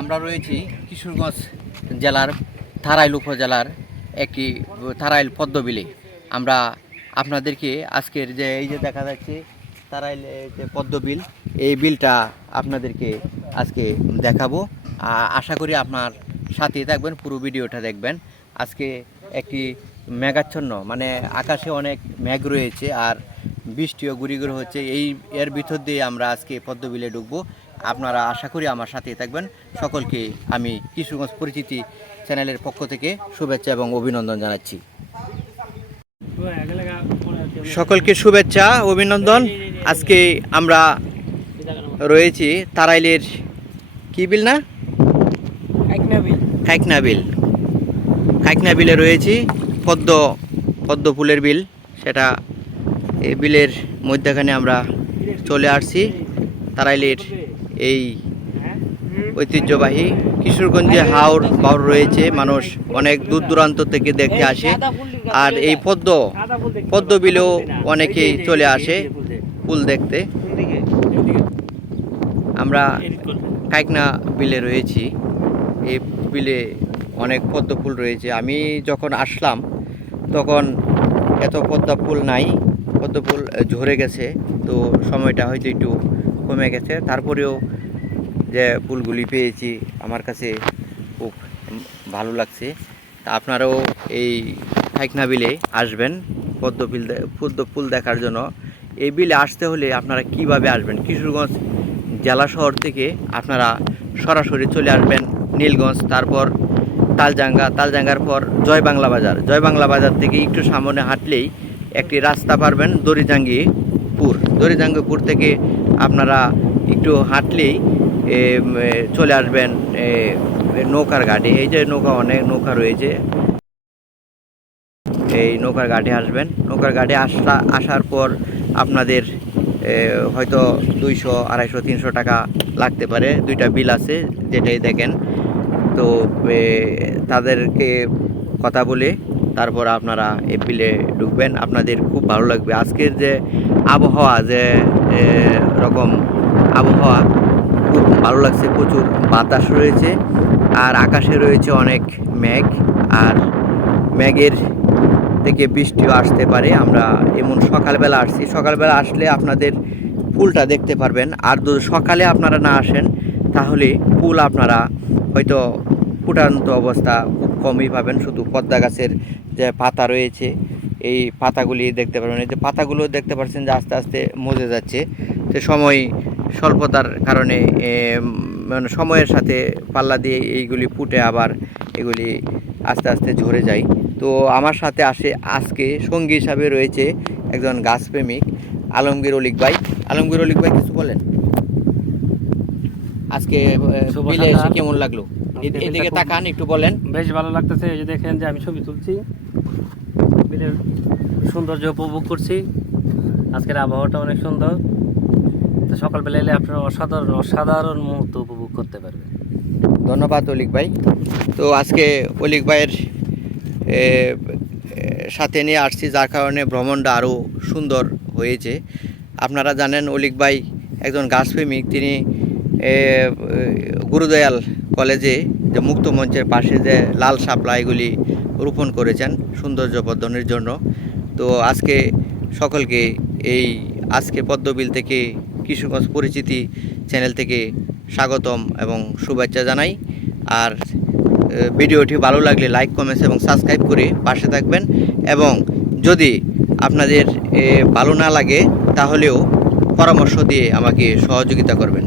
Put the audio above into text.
আমরা রয়েছি কিশোরগঞ্জ জেলার থারাইল উপজেলার একটি থারাইল পদ্মবিলে। আমরা আপনাদেরকে আজকের যে এই যে দেখা যাচ্ছে তারাইল যে পদ্মবিল, এই বিলটা আপনাদেরকে আজকে দেখাবো। আশা করি আপনার সাথে থাকবেন, পুরো ভিডিওটা দেখবেন। আজকে একটি মেঘাচ্ছন্ন মানে আকাশে অনেক মেঘ রয়েছে আর বৃষ্টিও গুড়ি গুড়ি হচ্ছে। এই, এর ভিতর দিয়ে আমরা আজকে পদ্মবিলে ঢুকবো। আপনারা আশা করি আমার সাথে থাকবেন। সকলকে আমি কিশোরগঞ্জ পরিচিতি চ্যানেলের পক্ষ থেকে শুভেচ্ছা এবং অভিনন্দন জানাচ্ছি। সকলকে শুভেচ্ছা অভিনন্দন। আজকে আমরা রয়েছি তারাইলের কি বিল না? খাইকনা বিল খাইকনা বিলে রয়েছি পদ্ম পদ্ম ফুলের বিল। সেটা এই বিলের মধ্যখানে আমরা চলে আসছি তারাইলের এই ঐতিহ্যবাহী কিশোরগঞ্জে হাওর বাউর রয়েছে। মানুষ অনেক দূর দূরান্ত থেকে দেখতে আসে। আর এই পদ্ম পদ্ম বিলেও অনেকেই চলে আসে ফুল দেখতে। আমরা কাইকনা বিলে রয়েছি। এই বিলে অনেক পদ্ম ফুল রয়েছে। আমি যখন আসলাম তখন এত পদ্ম ফুল নাই। পদ্ম ফুল ঝরে গেছে। তো সময়টা হয়তো একটু কমে গেছে। তারপরেও যে ফুলগুলি পেয়েছি, আমার কাছে খুব ভালো লাগছে। তা আপনারাও এই খাইকনা বিলে আসবেন, পদ্ম ফুল পদ্ম ফুল দেখার জন্য। এই বিলে আসতে হলে আপনারা কীভাবে আসবেন? কিশোরগঞ্জ জেলা শহর থেকে আপনারা সরাসরি চলে আসবেন নীলগঞ্জ, তারপর তালজাঙ্গা, তালজাঙ্গার পর জয় বাংলা বাজার। জয় বাংলা বাজার থেকে একটু সামনে হাঁটলেই একটি রাস্তা পারবেন দড়িজাঙ্গিপুর। দড়িজাঙ্গিপুর থেকে আপনারা একটু হাঁটলেই চলে আসবেন নৌকার ঘাটে। এই যে নৌকা, অনেক নৌকা রয়েছে। এই নৌকার ঘাটে আসবেন। নৌকার ঘাটে আসা, আসার পর আপনাদের হয়তো দুইশো, আড়াইশো, তিনশো টাকা লাগতে পারে। দুইটা বিল আছে, যেটাই দেখেন। তো তাদেরকে কথা বলে তারপর আপনারা এই বিলে ঢুকবেন। আপনাদের খুব ভালো লাগবে। আজকের যে আবহাওয়া, যে রকম আবহাওয়া খুব ভালো লাগছে, প্রচুর বাতাস রয়েছে আর আকাশে রয়েছে অনেক মেঘ আর মেঘের থেকে বৃষ্টিও আসতে পারে। আমরা এমন সকালবেলা আসছি, সকালবেলা আসলে আপনাদের ফুলটা দেখতে পারবেন। আর যদি সকালে আপনারা না আসেন, তাহলে ফুল আপনারা হয়তো ফুটান্ত অবস্থা খুব কমই পাবেন। শুধু পদ্মা গাছের যে পাতা রয়েছে, এই পাতাগুলি দেখতে পারবেন। এই যে পাতাগুলো দেখতে পাচ্ছেন যে আস্তে আস্তে মজে যাচ্ছে। তো সময় স্বল্পতার কারণে মানে সময়ের সাথে পাল্লা দিয়ে এইগুলি ফুটে আবার এগুলি আস্তে আস্তে ঝরে যায়। তো আমার সাথে আসে আজকে সঙ্গী হিসাবে রয়েছে একজন গাছপ্রেমিক আলমগীর অলিক ভাই। আলমগীর অলিক ভাই কিছু বলেন? আজকে বিলে এসে কেমন লাগল? এদিকে তাকান একটু বলেন। বেশ ভালো লাগতেছে এই যে দেখেন যে আমি ছবি তুলছি। বিলের সৌন্দর্য উপভোগ করছি। আজকের আবহাওয়াটা অনেক সুন্দর। সকালবেলা এলে আপনারা অসাধারণ অসাধারণ মুহূর্ত উপভোগ করতে পারবেন। ধন্যবাদ অলিক ভাই। তো আজকে অলিক ভাইয়ের সাথে নিয়ে আসছি, যার কারণে ভ্রমণটা আরও সুন্দর হয়েছে। আপনারা জানেন অলিক ভাই একজন গাছপ্রেমিক, তিনি গুরুদয়াল কলেজে যে মুক্ত মঞ্চের পাশে যে লাল শাপলা এগুলি রোপণ করেছেন সৌন্দর্য বর্ধনের জন্য। তো আজকে সকলকে এই আজকে পদ্মবিল থেকে কিশোরগঞ্জ পরিচিতি চ্যানেল থেকে স্বাগতম এবং শুভেচ্ছা জানাই। আর ভিডিওটি ভালো লাগলে লাইক, কমেন্টস এবং সাবস্ক্রাইব করে পাশে থাকবেন এবং যদি আপনাদের ভালো না লাগে তাহলেও পরামর্শ দিয়ে আমাকে সহযোগিতা করবেন।